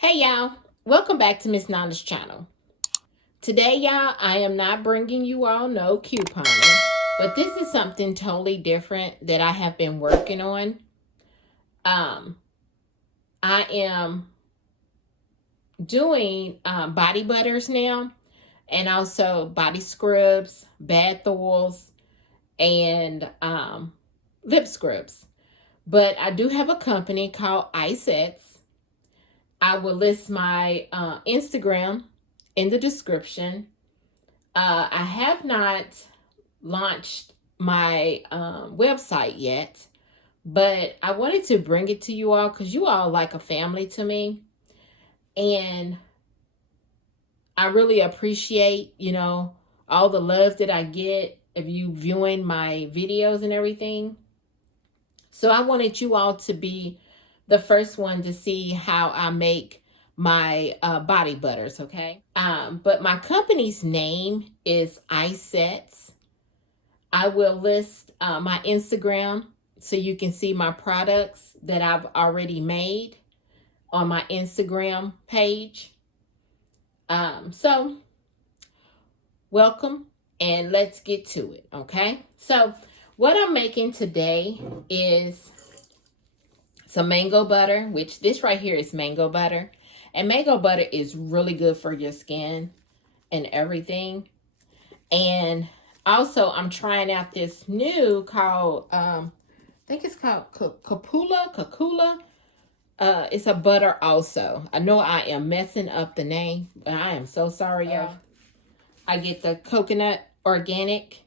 Hey y'all, welcome back to Miss Nana's channel. Today y'all, I am not bringing you all no couponing, but this is something totally different that I have been working on. I am doing body butters now, and also body scrubs, bath oils, and lip scrubs. But I do have a company called iSets. I will list my Instagram in the description. I have not launched my website yet, but I wanted to bring it to you all because you all like a family to me. And I really appreciate, all the love that I get of you viewing my videos and everything. So I wanted you all to be the first one to see how I make my body butters, okay? But my company's name is iSets. I will list my Instagram so you can see my products that I've already made on my Instagram page. So welcome and let's get to it, okay? So what I'm making today is some mango butter, which this right here is mango butter. And mango butter is really good for your skin and everything. And also, I'm trying out this new called, I think it's called Kakula. It's a butter also. I know I am messing up the name, but I am so sorry, y'all. I get the coconut organic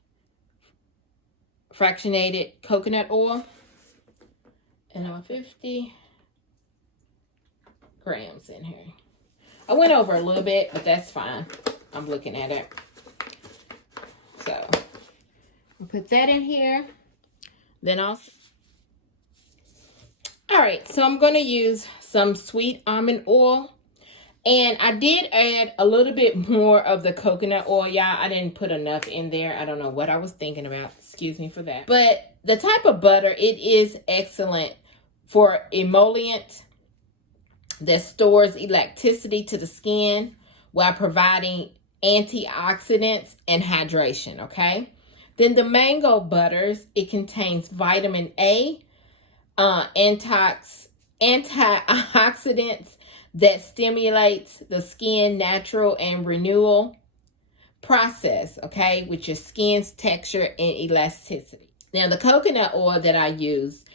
fractionated coconut oil. And I'm 50 grams in here. I went over a little bit, but that's fine. I'm looking at it. So, I'll put that in here. Then all right, so I'm going to use some sweet almond oil. And I did add a little bit more of the coconut oil, y'all. I didn't put enough in there. I don't know what I was thinking about. Excuse me for that. But the type of butter, it is excellent for emollient that stores elasticity to the skin while providing antioxidants and hydration, okay? Then the mango butters, it contains vitamin A, antioxidants that stimulates the skin natural and renewal process, okay, with your skin's texture and elasticity. Now, the coconut oil that I use,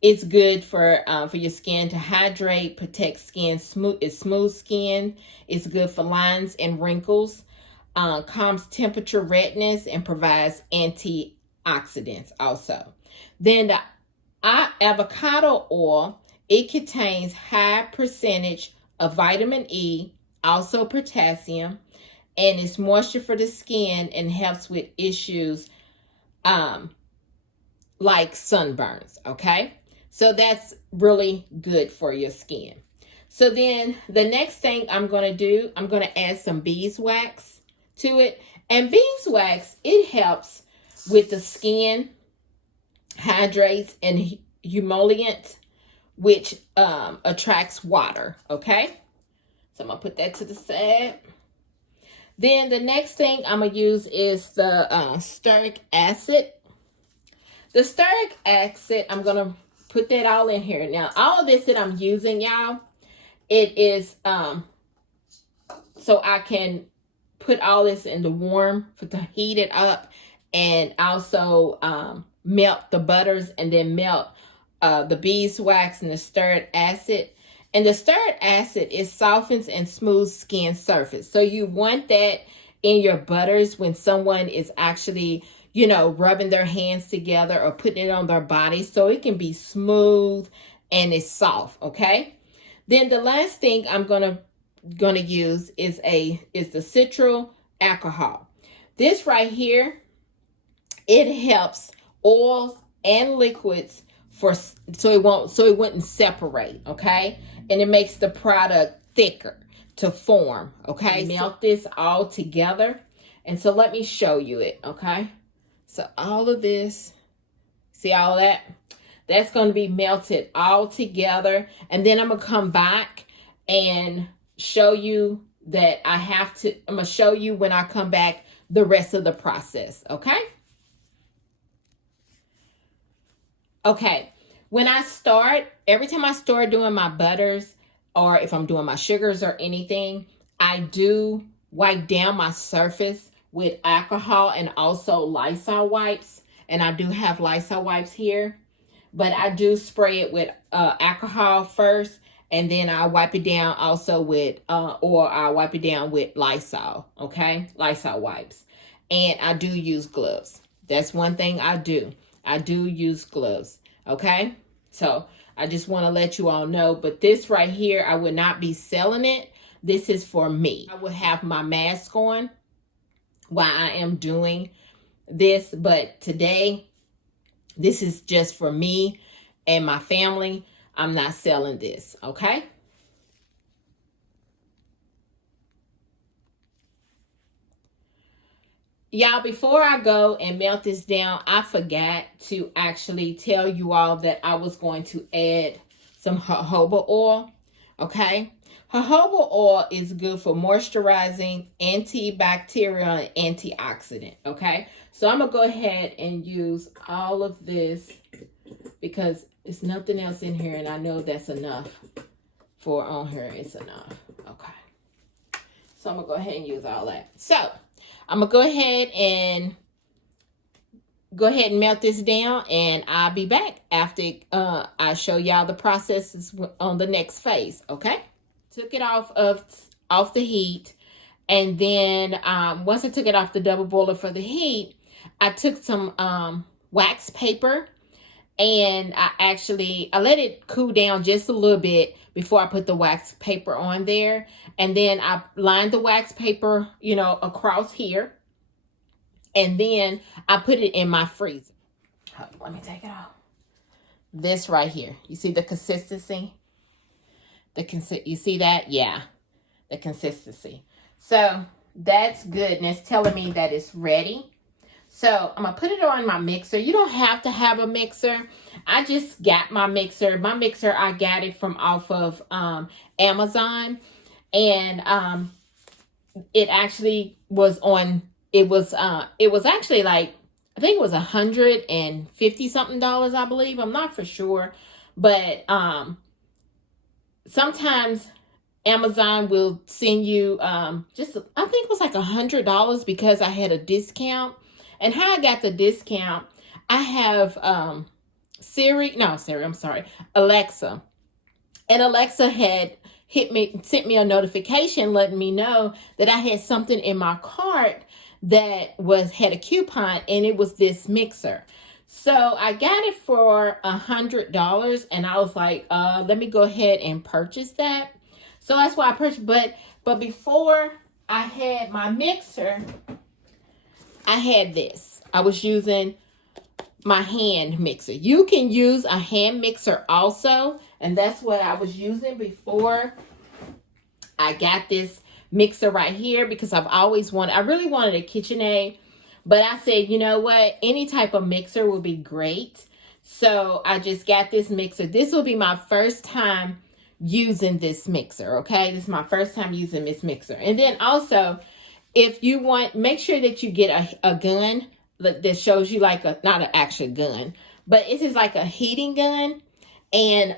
it's good for your skin to hydrate, protect skin, smooth skin. It's good for lines and wrinkles, calms temperature redness, and provides antioxidants also. Then the avocado oil, it contains high percentage of vitamin E, also potassium, and it's moisture for the skin and helps with issues like sunburns, okay? So that's really good for your skin. So then the next thing I'm going to do, I'm going to add some beeswax to it. And beeswax, it helps with the skin, hydrates, and emollient, which attracts water, okay? So I'm going to put that to the side. Then the next thing I'm going to use is the stearic acid. The stearic acid, I'm going to put that all in here. Now, all of this that I'm using, y'all, it is so I can put all this in the warm to heat it up, and also melt the butters, and then melt the beeswax and the stearic acid. And the stearic acid, it softens and smooths skin surface. So you want that in your butters when someone is actually, rubbing their hands together or putting it on their body, so it can be smooth and it's soft, okay? Then the last thing I'm gonna use is the citral alcohol. This right here, it helps oils and liquids so it wouldn't separate, okay? And it makes the product thicker to form, okay? Melt this all together. And so let me show you it, okay? So all of this, see all that? That's going to be melted all together. And then I'm going to come back and show you that I'm going to show you when I come back the rest of the process, okay? Okay, every time I start doing my butters, or if I'm doing my sugars or anything, I do wipe down my surface with alcohol and also Lysol wipes. And I do have Lysol wipes here, but I do spray it with alcohol first, and then I wipe it down also with, or I wipe it down with Lysol, okay? Lysol wipes. And I do use gloves. That's one thing I do. I do use gloves, okay? So I just want to let you all know, but this right here, I would not be selling it. This is for me. I will have my mask on while I am doing this, but today, this is just for me and my family. I'm not selling this, okay? Y'all, before I go and melt this down, I forgot to actually tell you all that I was going to add some jojoba oil, okay? Jojoba oil is good for moisturizing, antibacterial, and antioxidant, okay? So I'm going to go ahead and use all of this because there's nothing else in here, and I know that's enough for on here. It's enough, okay? So I'm going to go ahead and use all that. So I'm going to go ahead and melt this down, and I'll be back after I show y'all the processes on the next phase, okay? Took it off the heat, and then once I took it off the double boiler for the heat, I took some wax paper, and I let it cool down just a little bit before I put the wax paper on there. And then I lined the wax paper, across here. And then I put it in my freezer. Let me take it off. This right here. You see the consistency? You see that? Yeah, the consistency. So that's good. And it's telling me that it's ready. So I'm going to put it on my mixer. You don't have to have a mixer. I just got my mixer. My mixer, I got it from off of Amazon. And it actually was on, it was actually like, I think it was $150 something, I believe. I'm not for sure. But sometimes Amazon will send you I think it was like $100 because I had a discount. And how I got the discount, I have Alexa. And Alexa had sent me a notification letting me know that I had something in my cart that had a coupon, and it was this mixer. So I got it for $100, and I was like, let me go ahead and purchase that. So that's why I purchased. But before I had my mixer, I had this. I was using my hand mixer. You can use a hand mixer also, and that's what I was using before I got this mixer right here, because I really wanted a KitchenAid, but I said, you know what, any type of mixer will be great. So I just got this mixer. This will be my first time using this mixer, okay? This is my first time using this mixer. And then also, if you want, make sure that you get a gun that shows you like not an actual gun, but it is like a heating gun. And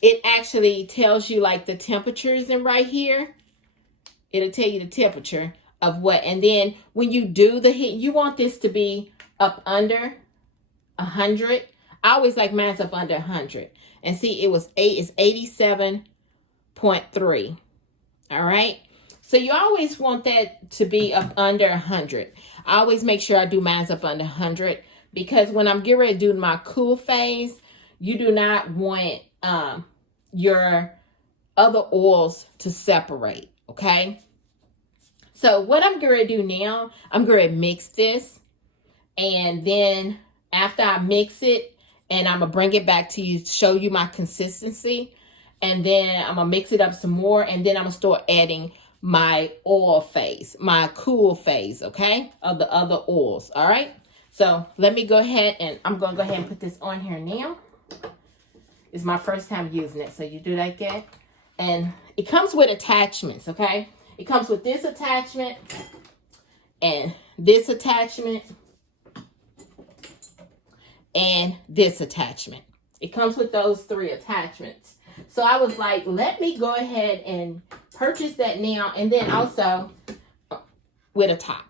it actually tells you like the temperatures in right here. It'll tell you the temperature of what. And then when you do the heat, you want this to be up under 100. I always like mine's up under 100. And see, it's 87.3. All right. So you always want that to be up under 100. I always make sure I do mine's up under 100, because when I'm getting ready to do my cool phase, you do not want your other oils to separate, okay? So what I'm going to do now, I'm going to mix this, and then after I mix it, and I'm going to bring it back to you to show you my consistency, and then I'm going to mix it up some more, and then I'm going to start adding my oil phase, my cool phase, okay, of the other oils. All right, so let me go ahead, and I'm going to go ahead and put this on here now. It's my first time using it, so you do like that. And it comes with attachments, okay? It comes with this attachment and this attachment and this attachment. It comes with those 3 attachments. So I was like, let me go ahead and purchase that now. And then also with a top.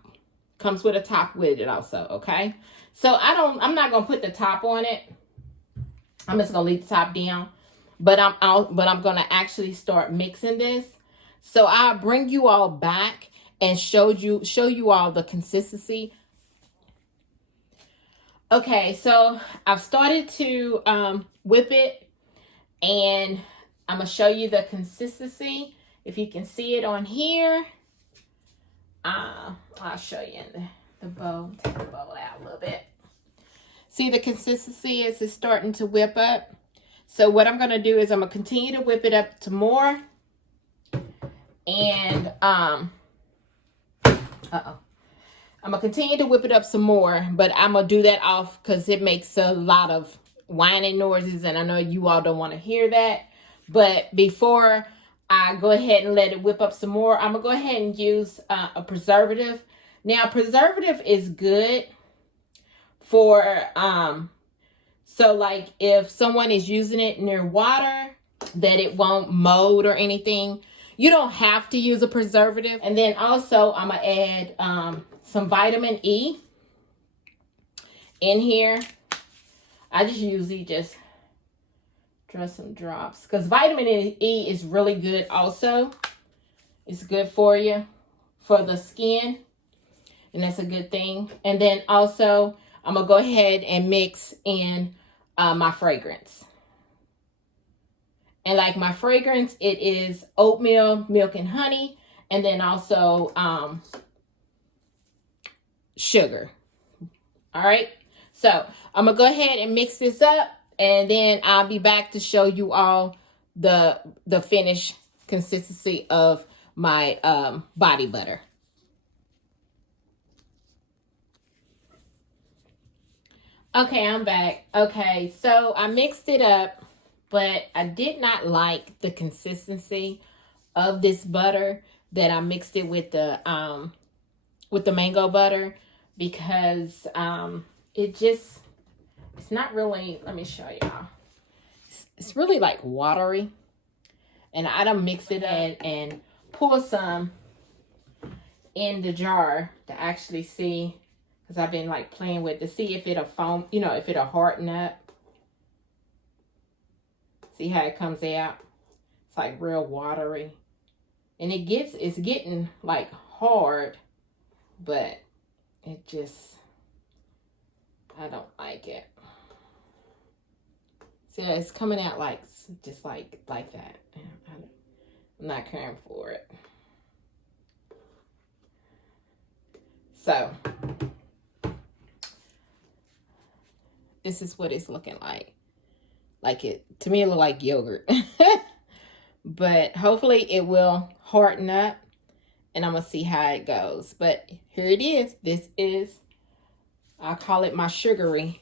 Comes with a top with it also, okay? So I'm not gonna put the top on it. I'm just gonna leave the top down. But I'm gonna actually start mixing this. So I'll bring you all back and show you all the consistency. Okay, so I've started to whip it, and I'm gonna show you the consistency. If you can see it on here, I'll show you in the bowl. Take the bowl out a little bit. See the consistency as it's starting to whip up. So what I'm gonna do is I'm gonna continue to whip it up to more, and I'm gonna continue to whip it up some more, but I'm gonna do that off because it makes a lot of whining noises, and I know you all don't want to hear that. But before I go ahead and let it whip up some more, I'm gonna go ahead and use a preservative. Now, preservative is good for so like if someone is using it near water, that it won't mold or anything. You don't have to use a preservative. And then also I'm gonna add some vitamin E in here. I just usually just draw some drops because vitamin E is really good also. It's good for you, for the skin, and that's a good thing. And then also I'm gonna go ahead and mix in my fragrance. And like my fragrance, it is oatmeal, milk, and honey, and then also sugar. All right, so I'm gonna go ahead and mix this up, and then I'll be back to show you all the finished consistency of my body butter. Okay, I'm back. Okay, so I mixed it up, but I did not like the consistency of this butter that I mixed it with the mango butter, because it's not really, let me show y'all. It's really like watery, and I done mix it up and pour some in the jar to actually see, because I've been like playing with to see if it'll foam, if it'll harden up. See how it comes out? It's like real watery. And it's getting like hard, but it just, I don't like it. So it's coming out like, just like that. I'm not caring for it. So this is what it's looking like. Like to me, it looked like yogurt. But hopefully it will harden up, and I'm going to see how it goes. But here it is. This is, I call it my sugary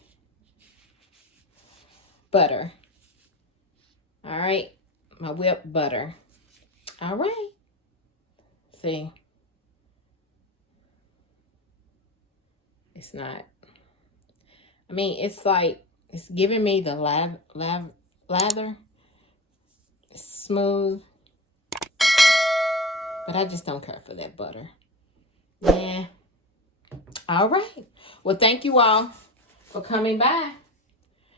butter. All right. My whipped butter. All right. See. It's not, I mean, it's like, it's giving me the lather. It's smooth. But I just don't care for that butter. Yeah. All right. Well, thank you all for coming by,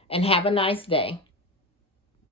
and have a nice day.